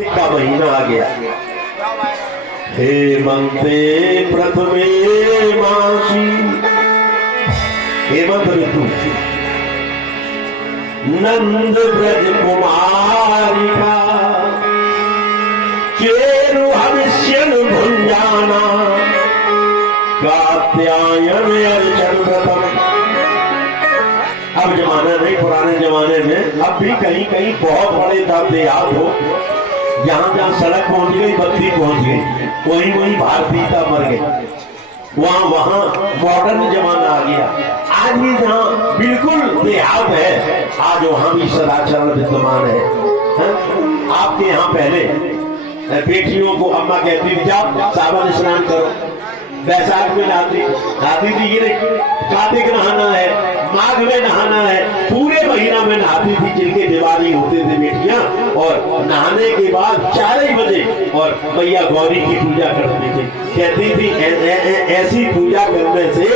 कार्तिक का महीना आ गया। हेमंते प्रथमे मासी, हेमंत ऋतु, नंद ब्रज कुमारी का चेरु हविष्यन भुंजाना, कात्यायन अर्चन व्रतम। अब जमाना नहीं, पुराने जमाने में अब भी कहीं कहीं बहुत बड़े दाते याद हो, जहां जहां सड़क पहुंच गई, बत्ती पहुंच गई, वहीं वहीं भारतीयता मर गई, वहां वहां मॉडर्न जमाना आ गया। आज भी जहां बिल्कुल देहात है, आज वहां भी सदाचरण विद्यमान है। आपके यहाँ पहले बेटियों को अम्मा कहती थी जाओ सावन स्नान करो, बैसाख में नहाती थी कि नहीं, कार्तिक नहाना है, माघ में नहाना है, पूरे महीना में नहाती थी। जिनके दिवाली होते थे बेटियां, और नहाने के बाद 4 बजे और मैया गौरी की पूजा करती थी। कहती थी ऐसी पूजा करने से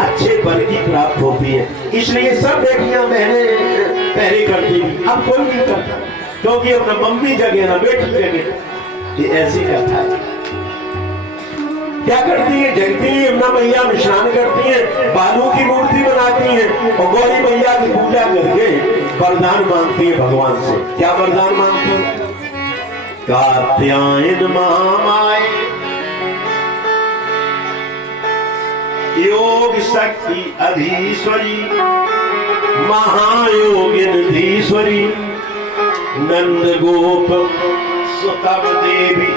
अच्छे वर की प्राप्त होती है, इसलिए सब बेटियां बहने पहले करती थी। अब कोई नहीं करता, क्योंकि अपना मम्मी जगह ना बेटी जगह, ये ऐसी कथा है। क्या करती है, जगती यमुना मैया में स्नान करती है, बालू की मूर्ति बनाती है और गौरी मैया की पूजा करके वरदान मांगती है भगवान से। क्या वरदान मांगती है? कात्यायन महामाय योग शक्ति अधीश्वरी, महायोगिनीश्वरी, नंद गोप सुतम देवी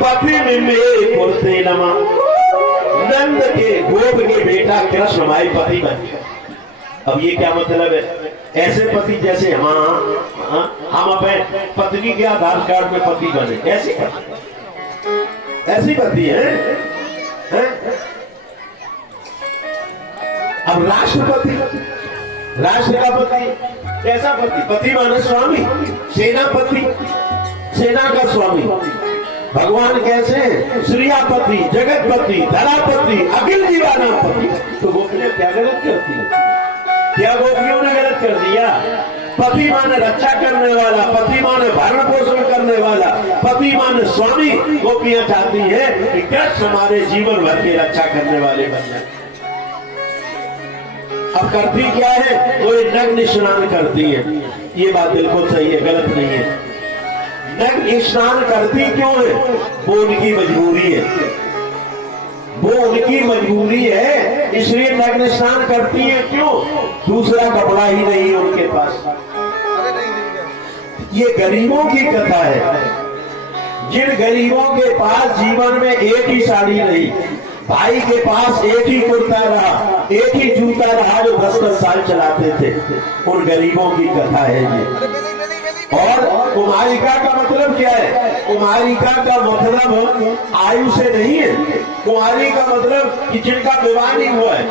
पति में पुरते नमा। नंद के गोप के बेटा कृष्ण हमारे पति बन गया। अब ये क्या मतलब है? ऐसे पति जैसे हम अपने पत्नी के आधार कार्ड में पति बने, ऐसी पति है? अब राष्ट्रपति, राष्ट्र का पति कैसा पति? पति माने स्वामी, सेनापति, सेना का स्वामी। भगवान कैसे? श्रियापति, जगतपति, धरापति, अखिल जीवानापति। तो गोपियां क्या गलत करती है? क्या गोपियों ने गलत कर दिया? पति माने रक्षा करने वाला, पति माने भरण पोषण करने वाला, पति माने स्वामी। गोपियां चाहती है कि कृष्ण हमारे जीवन भर की रक्षा करने वाले बन जाए। अब करती क्या है? वो नग्न स्नान करती है। ये बात बिल्कुल सही है, गलत नहीं है। नग्न स्नान करती क्यों है? वो उनकी मजबूरी है, वो उनकी मजबूरी है, इसलिए नग्न स्नान करती है। क्यों? दूसरा कपड़ा ही नहीं है उनके पास। ये गरीबों की कथा है। जिन गरीबों के पास जीवन में एक ही साड़ी रही, भाई के पास एक ही कुर्ता रहा, एक ही जूता रहा, जो 10-10 साल चलाते थे, उन गरीबों की कथा है ये। और कुमारिका का मतलब क्या है? कुमारिका का मतलब आयु से नहीं है। कुमारी का मतलब कि जिनका विवाह नहीं हुआ है।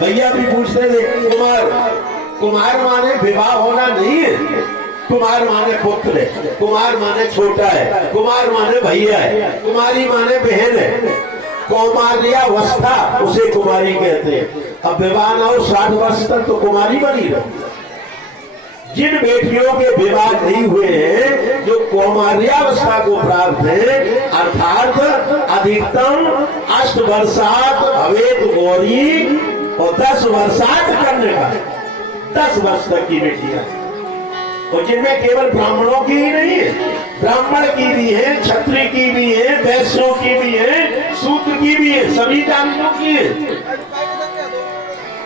भैया भी पूछते थे कुमार, कुमार माने विवाह होना नहीं है, कुमार माने पुत्र है, कुमार माने छोटा है, कुमार माने भैया है, कुमारी माने बहन है। कौमार्यावस्था उसे कुमारी कहते हैं। अब विवाह ना हो 60 वर्ष तक तो कुमारी बनी रहे। जिन बेटियों के विवाह नहीं हुए हैं, जो कौमार्यावस्था को प्राप्त है, अर्थात अधिकतम 8 वर्षात भवेत गौरी, और 10 वर्षात करने का 10 वर्ष तक की बेटियां, और जिनमें केवल ब्राह्मणों की ही नहीं है, ब्राह्मण की भी है, क्षत्रिय की भी है, वैश्यों की भी है, शूद्र की भी है, सभी जातियों की है।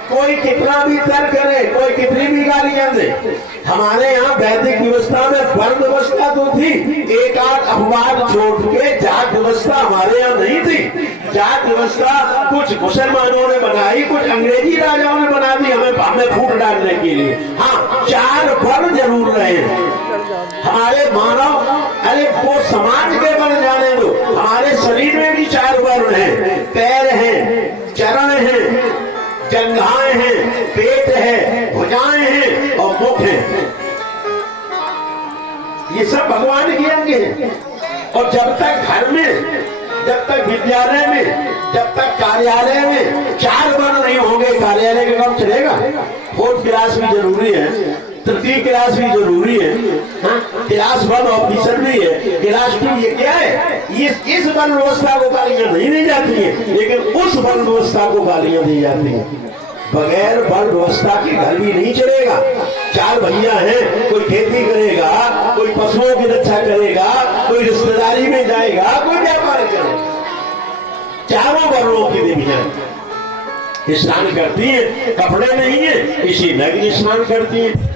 कोई कितना भी तर्क करे, कोई कितनी भी गालियां दे, हमारे यहाँ वैदिक व्यवस्था में वर्ण व्यवस्था तो थी, एक आध अपवाद छोड़ के जात व्यवस्था हमारे यहाँ नहीं थी। जात व्यवस्था कुछ मुसलमानों ने बनाई, कुछ अंग्रेजी राजाओं ने बना दी हमें फूट डालने के लिए। हाँ, 4 वर्ण जरूर रहे हमारे मानव। अरे वो समाज के बन जाने दो, हमारे शरीर में भी 4 वर्ण हैं। पैर हैं, चरण हैं, जंघाएं हैं, पेट है, भुजाएं हैं और मुख है। ये सब भगवान के अंग हैं। और जब तक घर में, जब तक विद्यालय में, जब तक कार्यालय में 4 वर्ण नहीं होंगे, कार्यालय का काम चलेगा। वोट विलास भी जरूरी है, तृतीय क्लास भी जरूरी है, क्लास 1 ऑफिसर भी है, क्लास 2 ये क्या है? इस वन व्यवस्था को गालियां नहीं दी जाती है, लेकिन उस वन व्यवस्था को गालियां दी जाती है। बगैर वन व्यवस्था के घर भी नहीं चलेगा। 4 भैया हैं, कोई खेती करेगा, कोई पशुओं की रक्षा करेगा, कोई रिश्तेदारी में जाएगा, कोई व्यापार करेगा। चारों वर्णों की देवियां स्नान करती है, कपड़े नहीं है, इसी नग्न स्नान करती है।